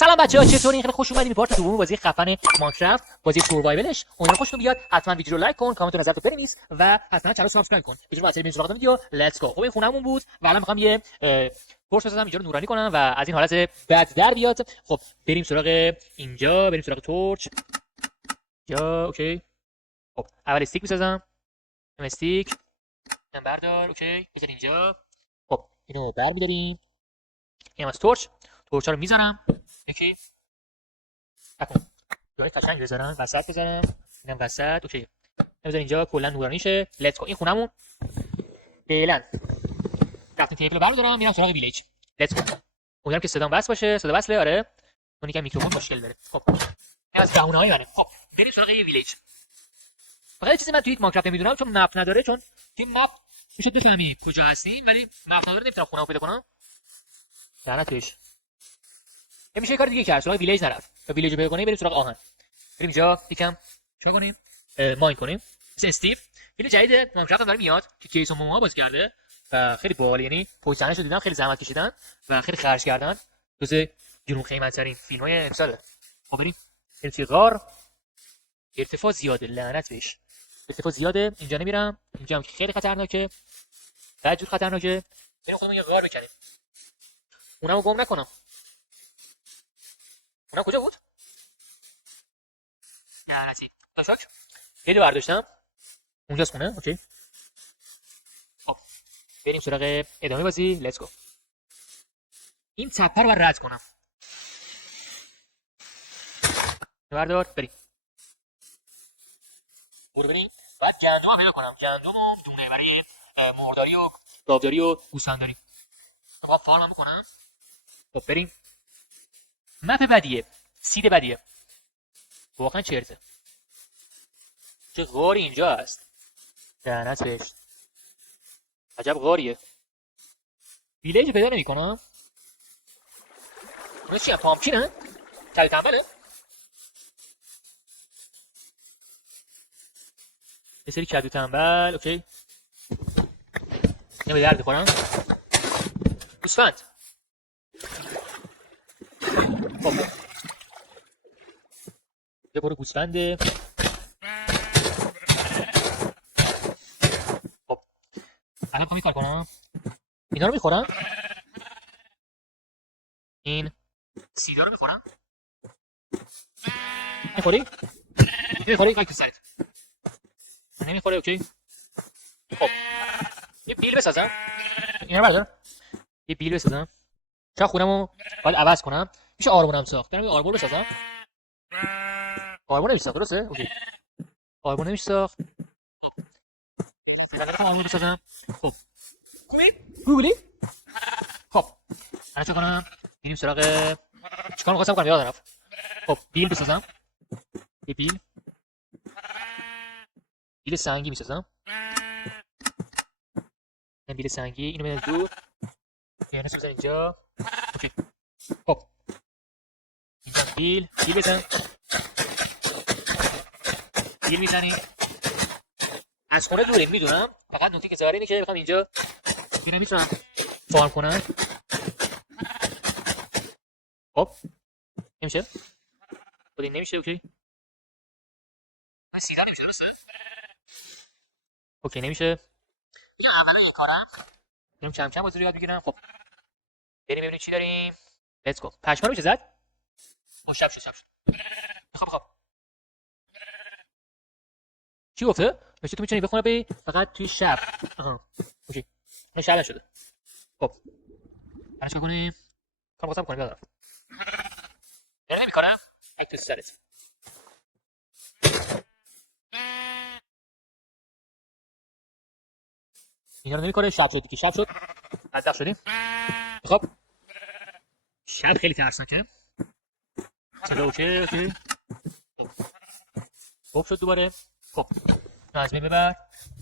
سلام بچه‌ها، چطورین؟ خیلی خوش اومدین به پارت دوم بازی خفن ماینکرافت، بازی سوروایولش. امیدوارم خوشتون بیاد. حتما ویدیو رو لایک کن، کامنت و نظرتو بنویس و حتما چنل رو سابسکرایب کن. بریم واسه سراغ ویدیو. لیتس گو. خب این خونمون بود و الان می‌خوام یه تورچ بزنم اینجا رو نورانی کنم و از این حالت بد در بیاد. خب بریم سراغ اینجا، بریم سراغ تورچ. یا اوکی. خب اول استیک می‌سازم. استیک اینم بردار. اوکی بذار اینجا. خب اینو برمی‌داریم. اینم از تورچا رو می‌ذارم. یکی تکون جای قشنگ بذارم، وسط بذارم، اینم وسط. اوکی بذار اینجا کلا نورانیشه. لیتس گو. این خونمون فعلا رفتیم تیبل رو بردارم، میرم سراغ ویلیج. لیتس گو. امیدوارم که صدام بس باشه. صدا وصله؟ آره. اون که میکروفون مشکل داره. خب این از بهونه‌های منه. خب بریم سراغ یه ویلیج. فقط چیزی من توی ماینکرافت نمیدونم، چون مپ نداره، چون توی مپ میشه بفهمی کجا هستیم ولی مپ نداره، نمیتونم خونه‌مو پیدا کنم. لعنتش. میشه یه کار دیگه کرد، سراغ ویلیج نرفت. تا ویلیج رو پیدا کنیم بریم سراغ آهن. بریم اینجا یکم چیکار کنیم؟ ماین کنیم. مثل استیو ویلیج جدید ماینکرافت هم داره میاد که کیسون موما باز کرده و خیلی باحال. یعنی پوزیشنش رو دیدم، خیلی زحمت کشیدن و خیلی خرج کردن. جزء گرون قیمت ترین فیلم‌های امساله. خب بریم توی غار. ارتفاع زیاده، لعنت بهش. ارتفاع زیاده. اینجا نمیرم. اینجا هم خیلی خطرناکه. بدجور خطرناکه. بریم خودمون یه غار بکنیم. اونمو گم نکنم. اونم کجا بود؟ لعنتی. تاشاک. یه دو برداشتم. اونجاست خونه. اوکی. خب بریم سراغ ادامه بازی. لیتس گو. این تپه رو رد کنم. بردار بریم. برو بریم. بعد گندم رو پیدا کنم. گندم و تونه برای مرداری و گاوداری و گوسفنداری. آقا فارم میکنم. خب بریم. مپ بدیه. سید بدیه. واقعا چرته. چه غاری اینجا هست. لعنت بهش. عجب غاریه. ویلیج پیدا نمی‌کنم. اون چیه؟ پامکینه؟ کل تنبله؟ یه سری کدو تنبل. اوکی. اینو به درد بخورم. گوسفند. خب یه برو گوسفنده. خب الان کمی کار کنم. اینا رو میخورم. این سیدا رو میخورم. میخوری؟ میخوری؟ خاک تو سرت. نمیخوره. اوکی. خب یه بیل بسازم. اینا رو بردار. یه بیل بسازم. چرا خونمو باید عوض کنم. میشه آرمونم ساخت. برم یه آرمور بسازم. آرمور نمیشه ساخت، درسته؟ اوکی. آرمور نمیشه ساخت. فعلا نمیخوام آرمور بسازم. خب گوگلی. خب الان چه کنم؟ بریم سراغ چیکار می‌خواستم کنم یادم رفت. خب بیل بسازم. یه بیل سنگی میسازم. این بیل سنگی اینو میذارم دور. یعنی بذار اینجا. اوکی. خب بیل بزن. بیل میزنی. از خونه دوره میدونم. فقط نکته که ظاهر اینه که بخوام اینجا بیل میتونم فارم کنم. خب نمیشه. خب این نمیشه. اوکی. من سیدا نمیشه، درسته؟ اوکی نمیشه. بیا اولا این کارم. بریم کم کم بازی رو یاد بگیرم. خب بریم ببینیم چی داریم. لیتس گو. پشما رو میشه زد؟ شب شد. خب چی گفته؟ میشه تو میتونی بخونه بی فقط توی شب. اوکی. من شب شده. خب الان چیکار کنیم؟ کار واسم کنیم یادم. یعنی نمی‌کنم. تو سرت. اینا رو نمی‌کنه. شب شد دیگه. شب شد. بدبخت شدیم. خب شب خیلی ترسناکه. صدا اوکی. خب شد دوباره. خب از بین ببر.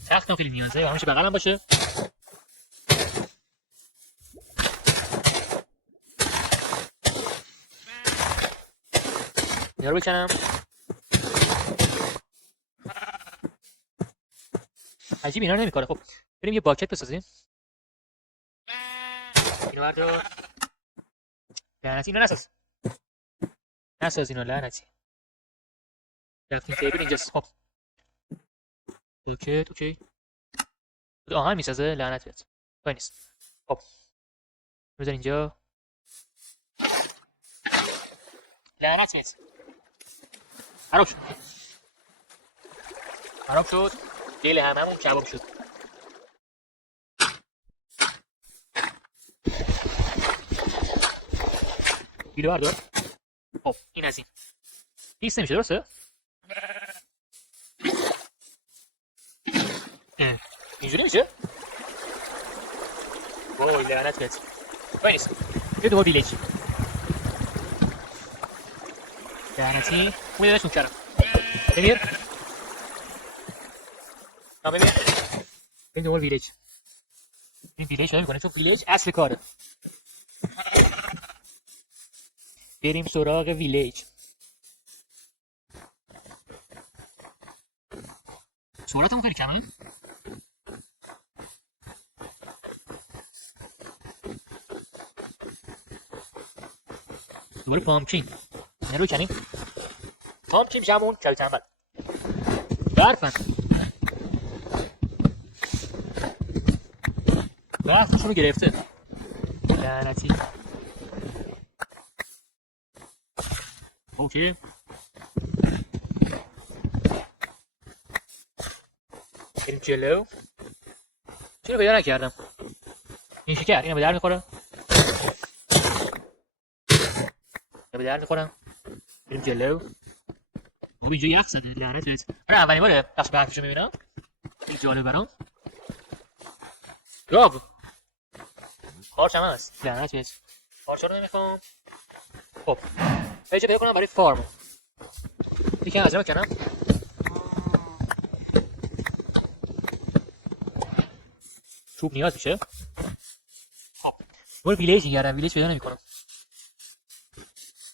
تختم خیلی نیازه و همیشه بغلم باشه. اینا رو بکنم. عجیب اینا رو نمی‌کنه. خب بریم یه باکت بسازیم. اینو بردار. لعنتی اینو نساز. نساز اینو لعنتی. رفتیم تیبل اینجاست. خب اوکی آهن میسازه لعنت بیاد. کاری نیست. خب بذار اینجا لعنت بیاد. خراب شد دل هممون کباب شد. ویدیو بردار. خب این از این لیست نمیشه درسته؟ اینجوری میشه؟ وای لعنت بیاد. کاری نیست. یه دوبار ویلیج لعنتی اون کردم. ببین ببین این دوباره ویلیج. این ویلیج نمی کنه چون ویلیج اصل کاره. بریم سراغ ویلیج. سرعتمون خیلی کمه. دوباره پامچین نروی کنیم. پامچین میشه همون کل تنبل برفن برفشون رو گرفته لعنتی. اوکی بریم جلو. چرا پیدا نکردم؟ این شکر اینو به در میخوره. به در میخورم. بریم جلو. خب اینجا یخ زده لعنت بهت. برای اولین باره بخش برفشو میبینم. خیلی جالب برام. گاب خارچ هم هست لعنت بهت. خارچ رو نمیخوام. خب اینجا پیدا کنم برای فارم. یکم عجله کنم. چوب نیاز میشه. خب برو ویلیج میگردم. ویلیج پیدا نمیکنم.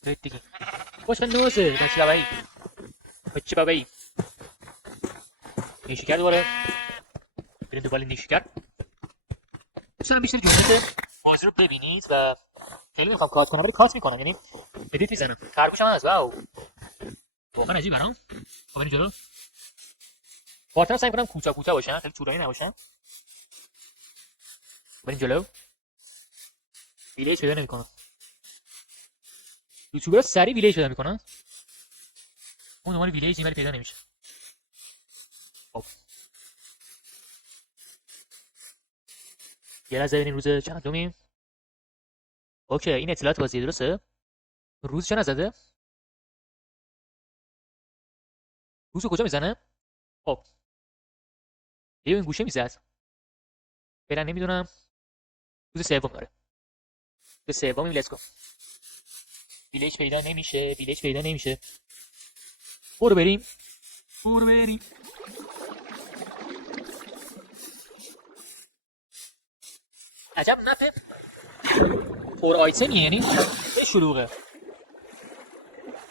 برید دیگه. باش خیلی نوزه بچه بابایی. بچه بابایی نیشکر دوباره. بریم دوباره نیشکر. دوستان بیشتر جمعیت بازی رو ببینید و خیلی میخوام کات کنم ولی کات میکنم یعنی ادیت میزنم. خرگوش هم هست. واو واقعا عجیب برام. خب بریم جلو. پارتنر سعی میکنم کوتاه باشن خیلی طولانی نباشن. بریم جلو. ویلیج پیدا نمیکنم. یوتیوبرها سریع ویلیج پیدا میکنن. اون دنبال ویلیج این ولی پیدا نمیشه. خب یه لحظه ببینیم روز چندمیم. اوکی این اطلاعات بازی درسته؟ روز چه نزده؟ روزو کجا میزنه؟ خب یه این گوشه میزد. فعلا نمیدونم. روز سوم داره. روز سوم لیتس گو. ویلیج پیدا نمیشه. برو بریم. عجب نفه پر آیتمیه یعنی یه شلوغه.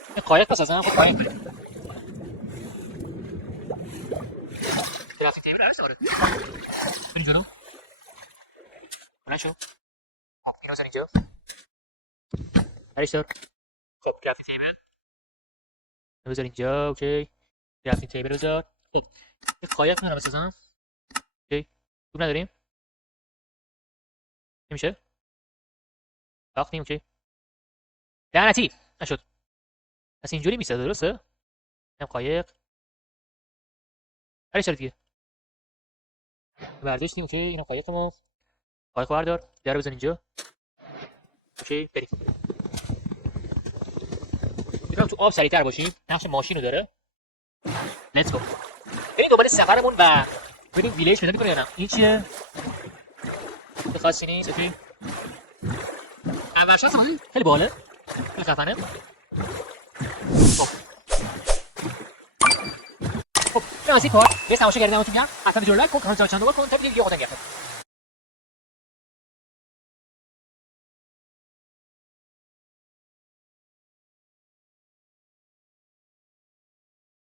این قایق پس از هم خود قایق بریم. گرافیک تیبل هست آره. بریم جلو. بلند شو. اینو زن اینجا. برش دار. خب گرافیک تیبل بذار اینجا. اوکی گرافیک تیبل بذار. خب یه قایق میتونم بسازم. اوکی خوب نداریم نمیشه. باختیم. اوکی لعنتی نشد. پس اینجوری میسازه درسته؟ اینم قایق. برش دار دیگه. برداشتیم. اوکی اینم قایقمو. قایق بردار. در بزن اینجا. اوکی بریم. میتونم تو آب سریعتر باشیم. نقش ماشین رو داره. لیتس گو. بریم دوباره سفرمون و بریم ویلیج پیدا می‌کنیم یا نه. این چیه؟ چه خاصی نیست. اوکی اول شانس ما خیلی باله. خیلی خفنه. خب این از این کار. یه تماشا کردنتون میگم. حتما ویدیو لایک کن، کانال چنل رو کن تا ویدیو خودم گرفتم.